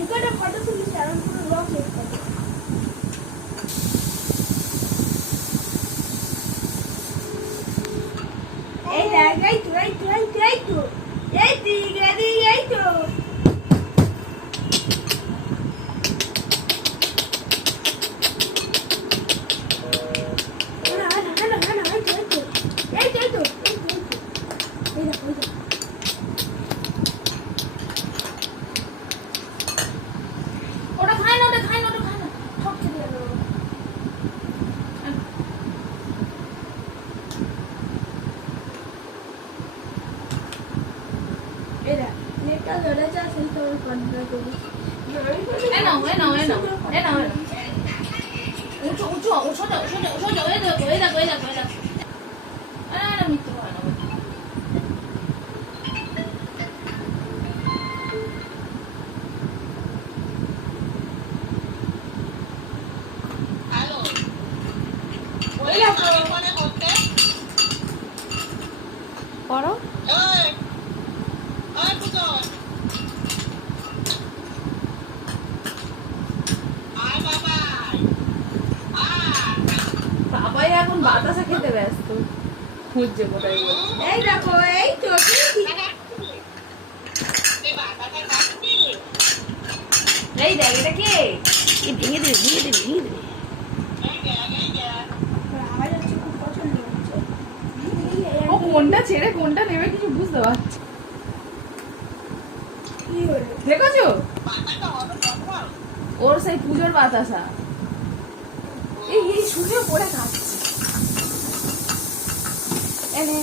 একটা ফটো তুলিস আর পুরো লক হয়ে যাবে। এই দেখ, এই তো ওটা খায় না, সব ছেড়ে গেল। এরা নেটটা ধরে যা সেই তোমার কন্ট্রোল করি। এ নাও উঁচু সোজা এই দেখো আরে মিথ্যে হয় না। করো বাবাই এখন বাতাসা খেতে ব্যস্ত খুঁজছে কোথায় বলছে। এই দেখো এই তো এই দেখ এটা কে ভেঙে দেবে আমার হচ্ছে খুব পছন্দ হচ্ছে। ও কোনটা ছেড়ে কোনটা নেবে কিছু বুঝতে পারছি। কি হলো? দেখেছো ওর সেই পুজোর বাতাসা এই শুনে পড়ে খাচ্ছে। এনে